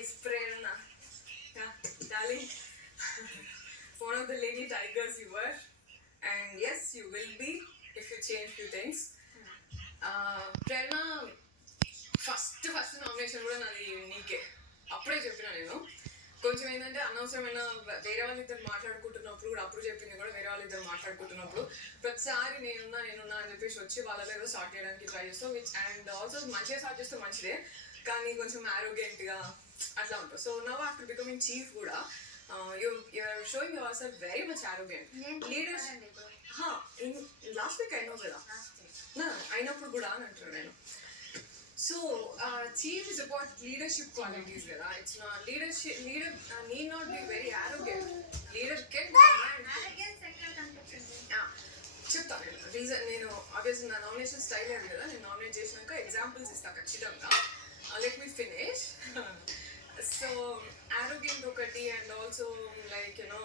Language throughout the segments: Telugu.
is Prerna. Yeah, darling. One of the lady tigers you were. And yes, you will be if you change few things. Prerna, first nomination కూడా నాది నీకే. అప్పుడే చెప్పిన నేను. కొంచెం ఏంటంటే అనవసరమైన వేరే వాళ్ళిద్దరు మాట్లాడుకుంటున్నప్పుడు కూడా అప్పుడు చెప్పింది కూడా వేరే వాళ్ళిద్దరు మాట్లాడుకుంటున్నప్పుడు ప్రతిసారి నేనున్నా అని చెప్పేసి వచ్చి వాళ్ళలో ఏదో స్టార్ట్ చేయడానికి ట్రై చేస్తాం. విచ్ అండ్ ఆల్సో మంచిగా స్టార్ట్ చేస్తే మంచిదే, కానీ కొంచెం ఆరోగెంట్గా అట్లా ఉంటుంది. So now after becoming chief కూడా you're showing yourself very much arrogant. Leadership. Last week I know కదా. అయినప్పుడు కూడా అని అంటున్నాను నేను. So chief is about leadership qualities కదా. It's not leader need not be very arrogant. Leader can command. Arrogance ఎక్కడ కనిపిస్తుంది? చెప్తాను నేను రీజన్. నేను ఆబ్వియస్లీ నా నామినేషన్ స్టైల్ అది కదా. నేను నామినేట్ చేసినాక ఎగ్జాంపుల్స్ ఇస్తాను ఖచ్చితంగా. Let me finish. So arrogant ఒకటి అండ్ ఆల్సో లైక్ యునో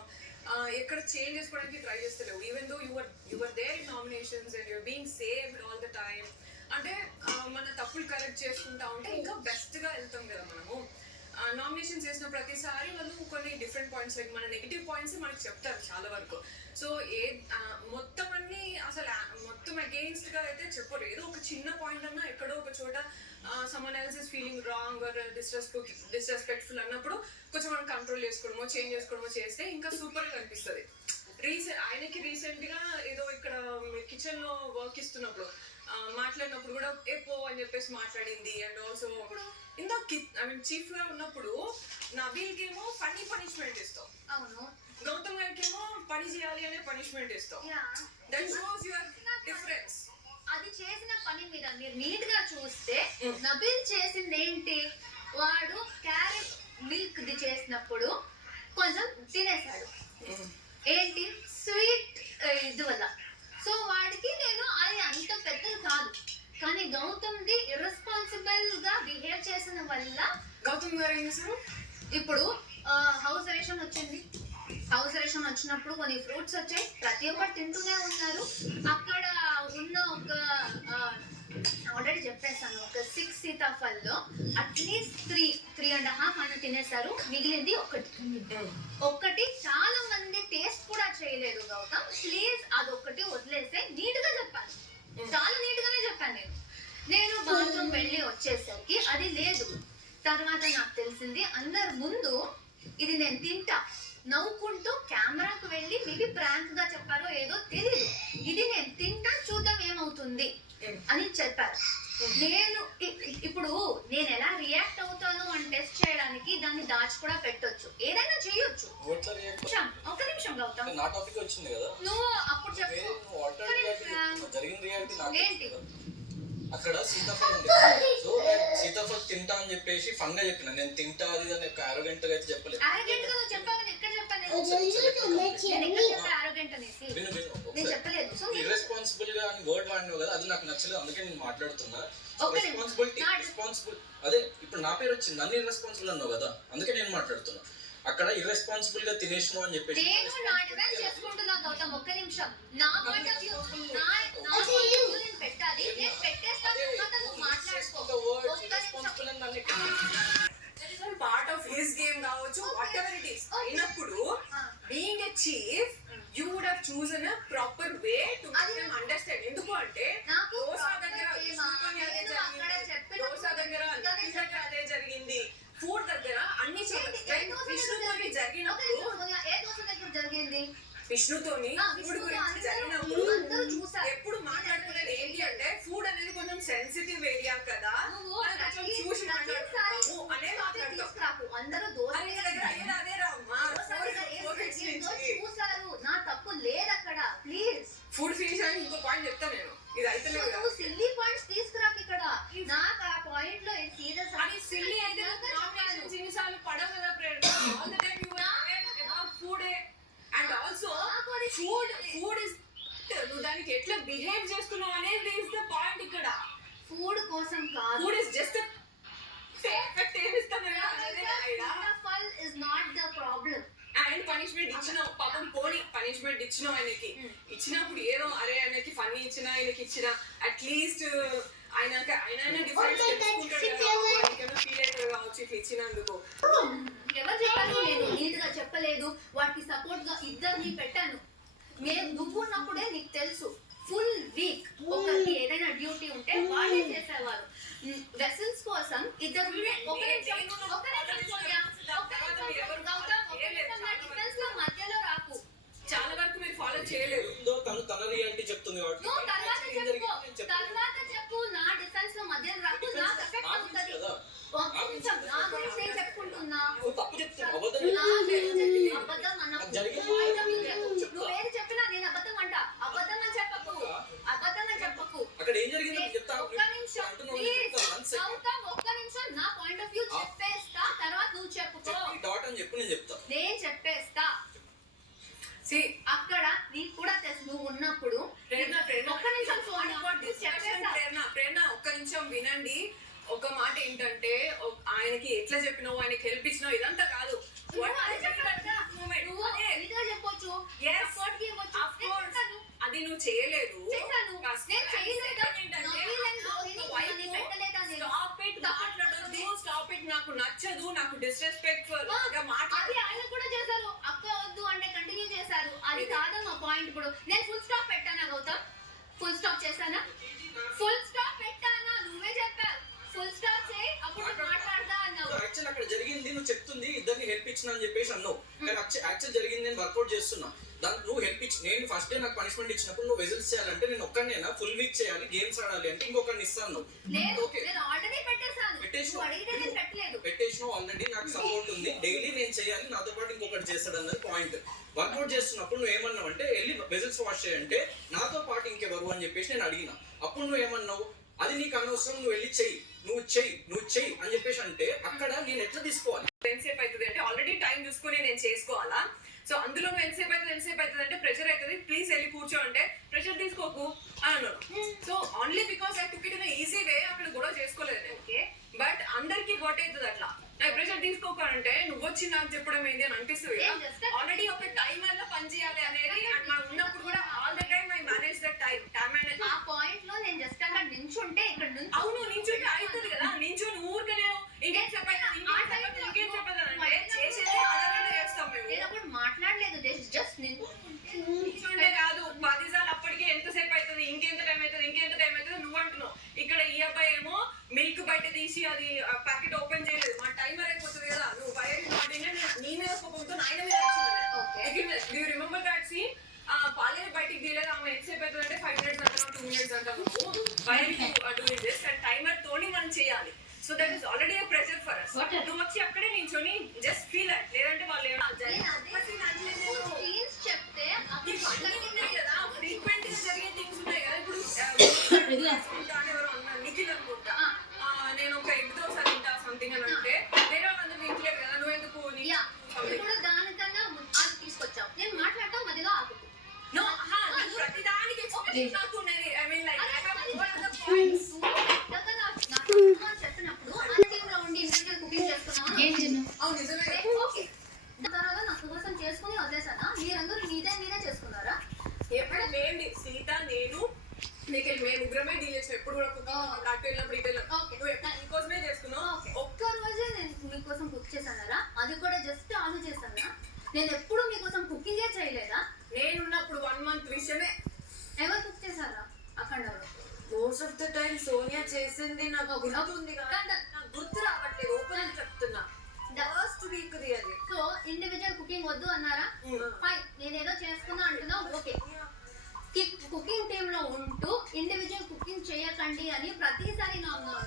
ఎక్కడ చేంజ్ చేసుకోవడానికి ట్రై చేస్తలేవు. Even though you're there in nominations and you're being saved all the time. అంటే మన తప్పులు కరెక్ట్ చేసుకుంటా ఉంటే ఇంకా బెస్ట్గా వెళ్తాం కదా మనము. నామినేషన్స్ చేసిన ప్రతిసారి వాళ్ళు కొన్ని డిఫరెంట్ పాయింట్స్ లైక్ మన నెగిటివ్ పాయింట్స్ మనకి చెప్తారు చాలా వరకు. సో మొత్తం అన్ని అసలు మొత్తం అగెయిన్స్ట్గా అయితే చెప్పరు. ఏదో ఒక చిన్న పాయింట్ అన్నా ఎక్కడో ఒక చోట someone else is feeling wrong or disrespectful అన్నప్పుడు కొంచెం మనం కంట్రోల్ చేసుకోవడమో చేంజ్ చేసుకోవడమో చేస్తే ఇంకా సూపర్గా అనిపిస్తుంది. ఆయనకి రీసెంట్గా ఏదో ఇక్కడ కిచెన్లో వర్క్ ఇస్తున్నప్పుడు మాట్లాడినప్పుడు కూడా ఎప్పో అని చెప్పేసి మాట్లాడింది. అండ్ ఆల్సో ఇందా చీఫ్ గా ఉన్నప్పుడు నబీల్కి ఏమో ఫన్నీ పనిష్మెంట్ ఇస్తాం, అవును, గౌతమ్ గారికి ఏమో పని చేయాలి అనే పనిష్మెంట్ ఇస్తాం. That shows your difference. అది చేసిన పని మీద మీరు నీట్ గా చూస్తే నబీల్ చేసింది ఏంటి? వాడు క్యారెట్ మిల్క్ ది చేసినప్పుడు కొంచెం తినేసాడు. ఏంటి స్వీట్ ఇది వల్ల. సో వాడికి నేను అది అంత పెద్దది కాదు, కానీ గౌతమ్ ది ఇర్రెస్పాన్సిబుల్ గా బిహేవ్ చేసిన వల్ల గౌతమ్ గారు ఏం చేశారు? ఇప్పుడు హౌస్ ఎలక్షన్ వచ్చింది. హౌస్ ఎలక్షన్ వచ్చినప్పుడు కొన్ని ఫ్రూట్స్ వచ్చాయి, ప్రతి ఒక్కరు తింటూనే ఉన్నారు. అక్కడ ఉన్న ఒక ఆల్రెడీ చెప్పేసాను, ఒక 6 సీతాఫల్లో అట్లీస్ట్ 3.5 అని తినేశారు. మిగిలింది ఒక్కటి చాలా మంది టేస్ట్ కూడా చేయలేదు. గౌతమ్ ప్లీజ్ అదొక్కటి వదిలేస్తే నీట్ గా చెప్పాను, చాలా నీట్ గానే చెప్పాను. నేను బాత్రూమ్ వెళ్ళి వచ్చేసరికి అది లేదు. తర్వాత నాకు తెలిసింది అందరు ముందు ఇది నేను తింటా నవ్వుకుంటూ కెమెరాకు వెళ్ళి మేబీ ప్రాంక్ గా చెప్పారో ఏదో తెలియదు, ఇది నేను తింటా చూద్దాం ఏమవుతుంది అని చెప్పారు. ఇప్పుడు నేను ఎలా రియాక్ట్ అవుతాను అని టెస్ట్ చేయడానికి దాన్ని దాచి కూడా పెట్టొచ్చు, ఏదైనా చేయొచ్చు. ఒక నిమిషం గౌతమ్, నువ్వు అప్పుడు చెప్పు ఏంటి అక్కడ సీతాఫలం ఉంది. సో సీతాఫలం తింటా అని చెప్పేసి ఫన్ గా చెప్పిన. నేను తింటా అది అని ఆరోగెంట్ గా అయితే చెప్పలేదు. ఇర్రెస్పాన్సిబుల్ గా అని వర్డ్ వాడినావు కదా, అది నాకు నచ్చలేదు, అందుకే నేను మాట్లాడుతున్నా. రెస్పాన్సిబుల్ అదే ఇప్పుడు నా పేరు వచ్చింది, నన్ను ఇర్రెస్పాన్సిబుల్ అన్నావు కదా, అందుకే నేను మాట్లాడుతున్నా. అక్కడ ఇర్రెస్పాన్సిబుల్ గా తినేసినావు అని చెప్పేసి ఒక్క నిమిషం నా పాయింట్ ఆఫ్ వ్యూ నేను పెట్టాలి, నేను పెట్టేస్తాను, నువ్వు మాట్లాడుకో. పార్ట్ ఆఫ్ హిస్ గేమ్ కావచ్చు, వాట్ ఎవర్ ఇట్ ఈస్. అయినప్పుడు being a chief you would have chosen a proper way to make them understand. ఎందుకు అంటే దోసా దగ్గర అదే జరిగింది, ఫుడ్ దగ్గర అన్ని విష్ణుతోని జరిగినప్పుడు విష్ణుతోని ఫుడ్ గురించి జరిగినప్పుడు ఎప్పుడు మాట్లాడుకునేది ఏంటి అంటే ఫుడ్ అనేది కొంచెం సెన్సిటివ్ ఏరియా కదా, చూసి మాట్లాడుతాము అనే మాట్లాడతాం. నా తప్పు లేదు అక్కడ. ప్లీజ్ ఫుడ్ ఫినిష్ అని ఇంకో పాయింట్ చెప్తా నేను, ఇది అయితే సిల్లీ పాయింట్స్ తీసుకురాకు ఇక్కడ. నాకు ఆ పాయింట్ లో సిల్లీ అయితే ఎన్నిసార్లు పడవు కదా all the time you about food. And also food is నువ్వు దానికి ఎట్లా బిహేవ్ చేస్తున్నావు అనేది ఇస్ ద పాయింట్ ఇక్కడ. ఫుడ్ కోసం కాదు, ఫుడ్ ఇస్ జస్ట్ ఎఫెక్ట్ ఏమిస్తాను is not the problem. And punishment ఇచ్చినావు పాపం, పోనీ పనిష్మెంట్ ఇచ్చినావు ఆయనకి. ఇచ్చినప్పుడు ఏదో అరే ఆయనకి ఫన్నీ ఇచ్చినా ఆయనకి ఇచ్చినా అట్లీస్ట్ ఆయన డిఫరెన్స్ తెలుసుకుంటాడు కదా, ఫీల్ అవుతాడు కావచ్చు ఇట్లా ఇచ్చినందుకు. ఎవరు చెప్పారు? నేను నీట్ గా చెప్పలేదు, వాటికి సపోర్ట్ గా ఇద్దరిని పెట్టాను. నువ్వు ఉన్నప్పుడే నీకు తెలుసు, ఫుల్ వీక్ ఒకరికి ఏదైనా డ్యూటీ ఉంటే వాళ్ళే చేసేవారు. వెసల్స్ కోసం ఇద్దరు డిఫెన్స్ లో మధ్యలో రాకు. చాలా వరకు మీరు ఫాలో చేయలేదు. తను తన రియాలిటీ చెప్తుంది కాబట్టి నువ్వు తర్వాత చెప్పు. నా డిఫెన్స్ లో మధ్యలో రాకు, నాకు ఎఫెక్ట్ అవుతుంది. నా గురించి నేను చెప్పుకుంటున్నా. తప్పు చెప్తున్నావు, అబద్ధం అబద్ధం అన్నప్పుడు నువ్వేది చెప్పినా నేను అబద్ధం అంట. అబద్ధం అని చెప్పకు, అబద్ధం అని చెప్పకు. అక్కడ ఏం జరిగిందో చెప్తా. ఒక్క నిమిషం ఒక్క నిమిషం నా పాయింట్ ఆఫ్ వ్యూ చెప్పేస్తా, తర్వాత నువ్వు చెప్పుకో. డాట్ అని చెప్పు, నేను చెప్తా. నేను చెప్పేస్తా. అక్కడ నీకు కూడా తెలుసు, నువ్వు ఉన్నప్పుడు ఒక్క నిమిషం ప్రేరణ ఒక్క నిమిషం వినండి. ఒక మాట ఏంటంటే, ఆయనకి ఎట్లా చెప్పినావు, ఆయనకి హెల్ప్ ఇచ్చినావు, ఇదంతా కాదు. చెప్పొచ్చు, అది నువ్వు చేయలేదు. స్టాప్ ఇట్, నాకు నచ్చదు, నాకు డిస్రెస్పెక్ట్ఫుల్ గా అది ఆయన కూడా చేశారు. అక్క వద్దు అంటే కంటిన్యూ చేశారు. అది కాదా మా పాయింట్. ఇప్పుడు నేను ఫుల్ స్టాప్ పెట్టానా గౌతమ్? ఫుల్ స్టాప్ చేశానా? ఫుల్ స్టాప్ పెట్టానా? నువ్వే చెప్పావు ఫుల్ స్టాప్ చేయి, అప్పుడు మాట్లాడతా అన్నావు. యాక్చువల్ అక్కడ జరిగింది నువ్వు చెప్తుంది ఇద్దరిని హెల్ప్ ఇచ్చిన అని చెప్పేసి అన్నావు. కానీ యాక్చువల్ జరిగింది నేను వర్కౌట్ చేస్తున్నా. దానికి నువ్వు హెల్ప్ ఇచ్చి, నేను ఫస్ట్ డే నాకు పనిష్మెంట్ ఇచ్చినప్పుడు నువ్వు వెజిల్స్ చేయాలంటే నేను ఒక్కనేనా ఫుల్ వీక్ చేయాలి, గేమ్స్ ఆడాలి అంటే ఇంకొకరిని ఇస్తాను. పెట్టేసినావు ఆల్రెడీ, నాకు సపోర్ట్ ఉంది, డైలీ నేను చేయాలి, నాతో పాటు ఇంకొకటి చేస్తాడు అన్నది పాయింట్. వర్కౌట్ చేస్తున్నప్పుడు నువ్వు ఏమన్నావు అంటే వెళ్ళి వెజిల్స్ వాష్ చేయంటే నాతో పాటు ఇంకెవరు అని చెప్పేసి నేను అడిగిన. అప్పుడు నువ్వు ఏమన్నావు, అది నీకు అనవసరం, నువ్వు వెళ్ళి చెయ్యి, నువ్వు చెయ్యి అని చెప్పేసి అంటే అక్కడ నేను ఎట్లా తీసుకోవాలి? ఎంతసేపు అవుతుంది అంటే ఆల్రెడీ టైం చూసుకుని నేను చేసుకోవాలా. సో అందులో నువ్వు ఎంతసేపు అవుతుంది అంటే ప్రెషర్ అవుతుంది, ప్లీజ్ వెళ్ళి కూర్చో అంటే ప్రెషర్ తీసుకోకు అన్నాను. So only because I took it in easy way అక్కడ గొడవ చేసుకోలేదు నేను. బట్ అందరికి వర్ట్ అవుతుంది అట్లా. నాకు ప్రెషర్ తీసుకోకంటే నువ్వు వచ్చి నాకు చెప్పడం ఏంటి అని అనిపిస్తుంది. ఆల్రెడీ ఒక టైమర్ లో పని చేయాలి అనేది మనం ఉన్నప్పుడు కూడా all the time I manage the time. ఆ పాయింట్ లో నేను జస్ట్ అక్కడ నించుంటే ఇక్కడ నుంచి అవును నించుంటే అవుతుంది కదా. నించుని ఊరికే నేను ఇంకేం చెప్పాను అంటే చేసేది ఆధారంగా చేస్తాం మేము. నేను అప్పుడు మాట్లాడలేదు, జస్ట్ నించుంటే కాదు 10 సార్లు అప్పటికే ఎంతసేపు అవుతుంది, ఇంకెంత టైం అవుతుంది నువ్వు అంటున్నావు. ఇక్కడ ఈ అబ్బాయి ఏమో మిల్క్ బయట తీసి అది ప్యాకెట్ ఓపెన్ చేయలేదు, మా టైమర్ అయిపోతుంది కదా. నువ్వు నీ మీద కోపంతో ఆయన మీద వచ్చింది. Remember that scene? పాలే బయటికి తీయలేదు, ఆమె ఎంతసేపు అవుతుంది అంటే 5 minutes అంటాను, 2 minutes అంటాను. డూయింగ్ దిస్ అండ్ టైమర్ తోని మనం చేయాలి. So that is already a pressure for us. నువ్వు వచ్చి అక్కడే నించొని జస్ట్ ఫీల్ అట్, లేదంటే వాళ్ళు చెప్తే కదా ఫ్రీక్వెంట్ గా జరిగే థింగ్స్ ఉన్నాయి కదా. ఇప్పుడు ఎవరు అన్నారు, నిఖిల్ అనుకుంటా, నేను ఒక ఎగ్ దోశ తింటా సంథింగ్ అని అంటే వేరే వాళ్ళందరూ తింటలేదు కదా, నువ్వు ఎందుకు ఇప్పుడు దానికన్నా అది తీసుకొచ్చావు, నేను మాట్లాడటం మధ్యలో ఆగుతూ ప్రతిదానికి ఐ మీన్ లైక్ చెప్పినప్పుడు అన్ని టీమ్ లో ఉండి ఇండివిజువల్ కుకింగ్ చేసుకున్నాను. అవును నిజమే. ఓకే, తర్వాత నా కోసం చేసుకుని వదిలేసానా? మీరందరూ మీరే చేసుకున్నారా? ఎప్పుడు లేండి సీత నేను మేము ముగ్గురమే డీల్ చేసాం. ఎప్పుడు కూడా అటు వెళ్ళినప్పుడు ఇటు వెళ్ళినప్పుడు నీకోసమే చేసుకున్నావు. ఒక్క రోజే నేను మీకోసం కుక్ చేశానరా? అది కూడా జస్ట్ ఆలోచిస్తానా? నేను ఎప్పుడు మీకోసం కుకింగే చేయలేదా? నేనున్నప్పుడు 1 month విషయమే. ఎవరు కుక్ చేశారా అఖండలో? Most of the time Sonia చేసింది నాకు గుర్తుంది కదా, నాకు గుర్తు రావట్లేదు. ఓపెన్ అని చెప్తున్నా, ఫస్ట్ వీక్ ది అది. సో ఇండివిజువల్ కుకింగ్ వద్దు అన్నారా? ఫైన్, నేనేదో చేసుకున్నా అంటున్నావు. ఓకే, కుకింగ్ టీమ్ లో ఉంటూ ఇండివిజువల్ కుకింగ్ చేయకండి అని ప్రతిసారి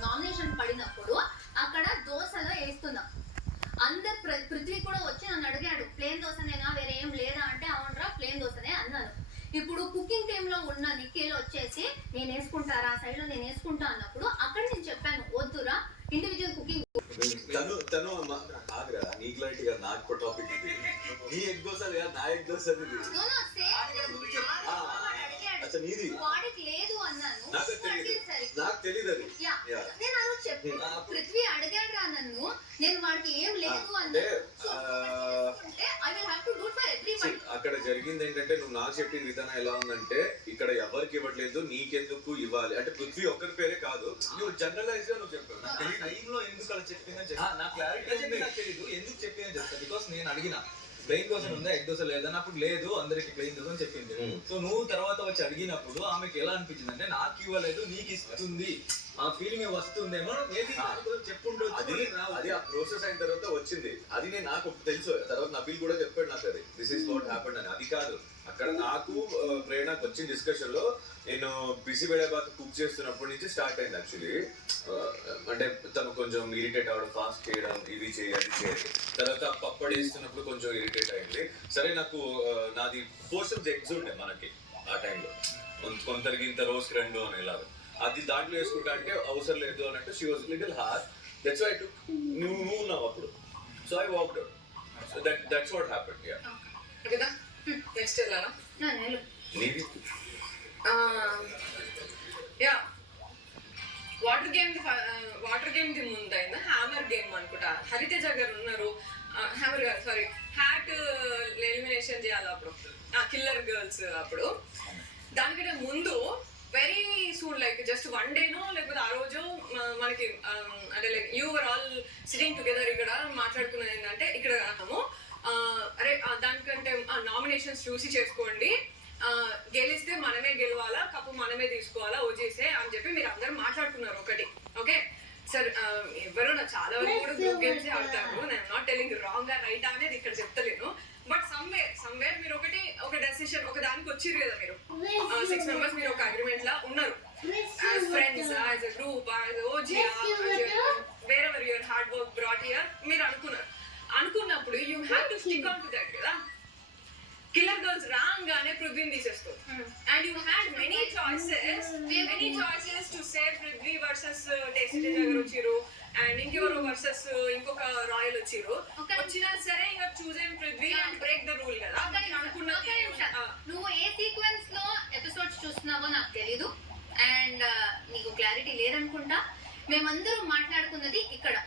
నామినేషన్ పడినప్పుడు అక్కడ దోశలో వేస్తున్నాం. అందరు పృథ్వీ కూడా వచ్చి నన్ను అడిగాడు, ప్లేన్ దోశనేనా వేరే ఏం లేదా అంటే అవునరా ప్లేన్ దోశనే అన్నాను. ఇప్పుడు కుకింగ్ టీమ్ లో ఉన్న నిఖిల్ వచ్చేసి నేను వేసుకుంటారా సైడ్ లో నేను వేసుకుంటా అన్నప్పుడు అక్కడ నేను చెప్పాను వద్దురా ఇండివిజువల్ కుకింగ్. తను ఆగ్రా నీ క్లారిటీ గా నాకు టాపిక్ ఇది, నీ ఎగ్ దోశ లేదా నా ఎగ్ దోశ ఇది అచ్చా నీది వాడికి లేదు అన్నాను. నాకు తెలియదు అది. నేను ఆ రోజు చెప్పాను, పృథ్వీ అడిగాడు రా నన్ను, నేను వాడికి ఏం లేదు అన్నాను. I will have to do for everyone. అక్కడ జరిగింది ఏంటంటే నువ్వు నాకు చెప్పిన విధానం ఎలా ఉందంటే ఇక్కడ ఎవరికి ఇవ్వట్లేదు నీకెందుకు ఇవ్వాలి అంటే పృథ్వీ ఒక్కరి పేరే కాదు నువ్వు జనరలైజ్ గా నువ్వు చెప్పావు నాకు తెలియదు టైంలో ఎందుకు అలా చెప్పిందని చెప్పి నా క్లారిటీ నాకు తెలియదు ఎందుకు చెప్పిందని చెప్తా బికాస్ నేను అడిగిన ప్లెయిన్ దోశ ఉందా ఎగ్ దోశ లేదా అప్పుడు లేదు అందరికి ప్లెయిన్ దోశ అని చెప్పింది సో నువ్వు తర్వాత వచ్చి అడిగినప్పుడు ఆమెకి ఎలా అనిపించింది అంటే నాకు ఇవ్వలేదు నీకు ఇస్తుంది ఆ ఫీలింగ్ వస్తుందేమో మేబీ అది చెప్పుండొచ్చు అది ఆ ప్రాసెస్ అయిన తర్వాత వచ్చింది అది నేను నాకు తెలుసు తర్వాత నబీల్ కూడా చెప్పాడు నాకు అది దిస్ ఇస్ వాట్ హ్యాపెండ్ అని అది కాదు అక్కడ నాకు ప్రేరణకు వచ్చిన డిస్కషన్ లో నేను బిసిబెళబాత్ కుక్ చేస్తున్నప్పటి నుంచి స్టార్ట్ అయింది యాక్చువల్లీ అంటే తను కొంచెం ఇరిటేట్ అవ్వడం ఫాస్ట్ చేయడం ఇది చేయాలి తర్వాత పప్పడి వేస్తున్నప్పుడు కొంచెం ఇరిటేట్ అయింది సరే నాకు నాది పోర్షన్స్ ఎగ్స్ ఉండే మనకి ఆ టైంలో కొందరికి ఇంత రోజుకి 2 అనేలాగా అది దాంట్లో వేసుకుంటా అంటే అవసరం లేదు అన్నట్టు she was little hard that's why నువ్వు ఉన్నావు అప్పుడు so I walked out so that's what happened yeah కదా నెక్స్ట్ వెళ్ళాలా నీది యా వాటర్ గేమ్ ది ముందైందా హ్యామర్ గేమ్ అనుకుంటా హరితేజ గారు ఉన్నారు హ్యామర్ గారు సారీ హ్యాట్ ఎలిమినేషన్ చేయాలి అప్పుడు కిల్లర్ గర్ల్స్ అప్పుడు దానికంటే ముందు వెరీ సూన్ లైక్ జస్ట్ 1 డేనో లేకపోతే ఆ రోజు మనకి అంటే like you are all sitting together ఇక్కడ మాట్లాడుకున్నది ఏంటంటే ఇక్కడ అరే దానికంటే నామినేషన్స్ చూసి చేసుకోండి గెలిస్తే మనమే గెలవాలా కప్పు మనమే తీసుకోవాలా ఓజేసే అని చెప్పి మీరు అందరూ మాట్లాడుకున్నారు ఒకటి ఓకే సార్ ఎవరు నా చాలా వరకు కూడా గ్రూప్ గేమ్స్ ఆడతారు నేను నాట్ టెలింగ్ రాంగ్ రైట్ అనేది ఇక్కడ చెప్తలేను బట్ సమ్వేర్ మీరు ఒక డెసిషన్ ఒక దానికి వచ్చిర్రు కదా మీరు 6 మెంబర్స్ మీరు ఒక అగ్రిమెంట్ లా ఉన్నారు as friends as a group as OG wear ever your hard work brought here మీరు అనుకున్నప్పుడు you have to stick on to that కదా కిల్లర్ గర్ల్స్ రాగానే పృథ్వీని తీసేస్తారు and you had many choices to save Prithvi versus tasty దగ్గర వచ్చిరు అండ్ ఇంకెవరో వర్సెస్ ఇంకొక రాయల్ వచ్చిరు వచ్చినా సరే ఇంకా choose and Prithvi and break the rule కదా నువ్వు ఏ సీక్వెన్స్ లో ఎపిసోడ్స్ చూస్తున్నావో నాకు తెలీదు అండ్ నీకు క్లారిటీ లేదనుకుంటా మేమందరం మాట్లాడుకున్నది ఇక్కడ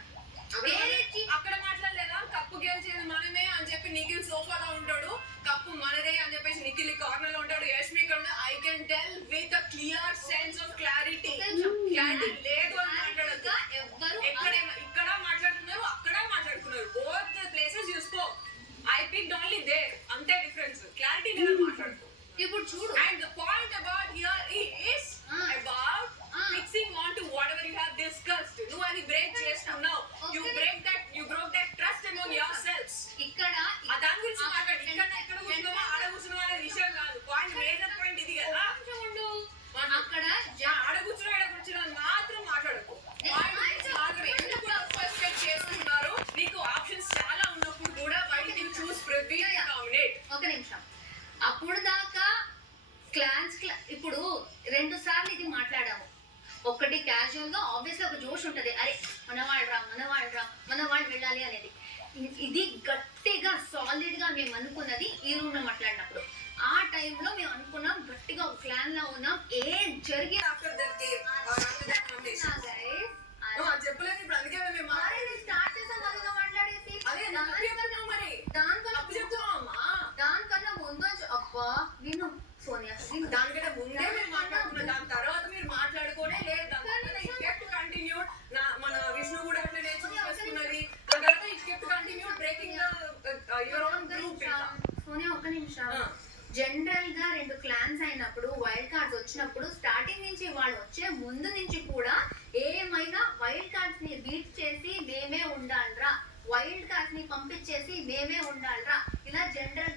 అక్కడ మాట్లాడలేదా కప్పు గెలిచేది మనమే అని చెప్పి నిఖిల్ సోఫాలో ఉంటాడు కప్పు మనదే అని చెప్పేసి నిఖిల్ కార్నర్ లో ఉంటాడు యష్మి ఇక్కడ I can tell with a clear sense of clarity లేదు అని మాట్లాడదు ఇక్కడ మాట్లాడుతున్నారు అక్కడ మాట్లాడుతున్నారు బోత్ ప్లేసెస్ చూసుకో ఐ పిక్డ్ ఓన్లీ దేర్ అంతే డిఫరెన్స్ క్లారిటీ మీద మాట్లాడుకో ఇప్పుడు చూడు and the point about here is about fixing on to whatever you have హావ్ డిస్కస్డ్ నువ్వు అది బ్రేక్ చేస్తున్నావు you broke that trust among yourselves ఇక్కడ దాని గురించి మాట్లాడు ఇక్కడ కూర్చున్నావా ఆడ కూర్చున్నావా అనే విషయం కాదు పాయింట్ మేజర్ పాయింట్ ఇది కదా అక్కడ ఆడ కూర్చున్నా మాత్రం మాట్లాడకు ఎందుకు చేస్తున్నారు నీకు ఆప్షన్స్ చాలా ఉన్నప్పుడు కూడా బయట నీకు చూస్ పృథ్వీ నామినేట్ ఒక నిమిషం అప్పుడు దాకా ఇప్పుడు 2 సార్లు ఇది మాట్లాడాము ఒకటి క్యాజువల్ గా ఆబ్వియస్లీ ఒక జోష్ ఉంటది అరే మన వాళ్ళు వెళ్ళాలి అనేది ఇది గట్టిగా సాలిడ్ గా మేము అనుకున్నది ఈ రూమ్ లో మాట్లాడినప్పుడు ఆ టైంలో మేము అనుకున్నాం గట్టిగా ఒక ప్లాన్ లో ఉన్నాం జరిగి ఆఫ్టర్ దట్ గేమ్ చెప్పలేదు ఇప్పుడు అందుకే మేము స్టార్ట్ చేసాం అదిగా మాట్లాడేసి అదే మరి దానికన్నా ముందు అబ్బా విను సోనియా దానికంటే ముందే మేము మాట్లాడుకున్నాం దాని తర్వాత మీరు మాట్లాడుకోనే లేదు కంటిన్యూడ్ మన విష్ణు కూడా అట్లనే చేసుకున్నది దాని తర్వాత it kept continued breaking your own group Sonia ఒక్క నిమిషం జనరల్ గా 2 క్లాన్స్ అయినప్పుడు వైల్డ్ కార్డ్స్ వచ్చినప్పుడు స్టార్టింగ్ నుంచి వాళ్ళు వచ్చే ముందు నుంచి కూడా ఏమైనా వైల్డ్ కార్డ్స్ ని బీట్ చేసి మేమే ఉండాలరా వైల్డ్ కార్డ్స్ ని పంపించేసి మేమే ఉండాలరా ఇలా జనరల్